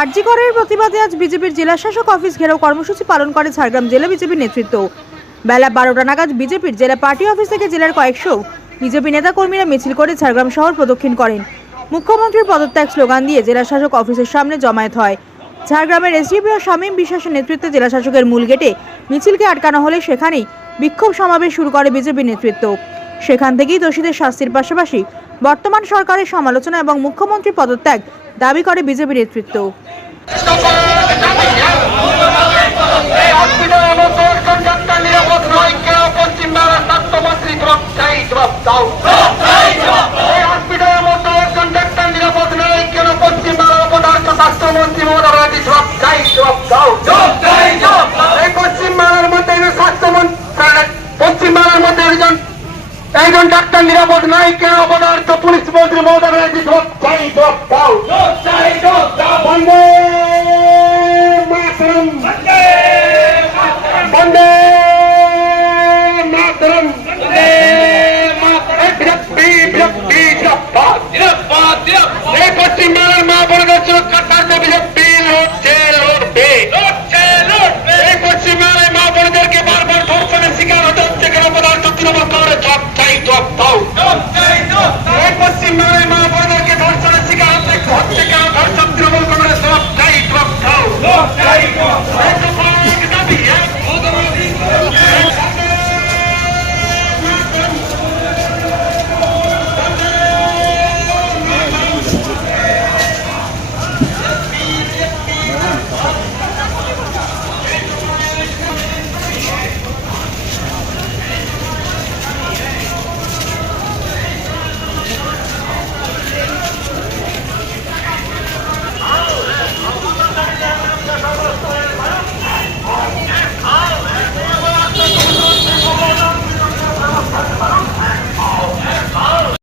আরজিকরের প্রতিবাদে আজ বিজেপির জেলা শাসক অফিস ঘেরাও কর্মসূচি পালন করে ঝাড়গ্রাম জেলা বিজেপির নেতৃত্ব। বেলা বারোটা নাগাদ বিজেপির জেলা পার্টি অফিস থেকে জেলার কয়েকশো বিজেপি নেতাকর্মীরা মিছিল করে ঝাড়গ্রাম শহর প্রদক্ষিণ করেন। মুখ্যমন্ত্রীর পদত্যাগ স্লোগান দিয়ে জেলা শাসক অফিসের সামনে জমায়েত হয়। ঝাড়গ্রামের এসডিপি ও শামীম বিশ্বাসের নেতৃত্বে জেলা শাসকের মূল গেটে মিছিলকে আটকানো হলে সেখানেই বিক্ষোভ সমাবেশ শুরু করে বিজেপি নেতৃত্ব। সেখান থেকেই দোষীদের শাস্তির পাশাপাশি বর্তমান সরকারের সমালোচনা এবং মুখ্যমন্ত্রী পদত্যাগ দাবি করে বিজেপি নেতৃত্ব। এই হসপিটাল অনুসর একজন ডাক্তার নিরাপদ নাই কেন পদার্থ পুলিশ মন্ত্রী মমতা ব্যানার্জি জবাব চাই জবাব দাও। বন্দে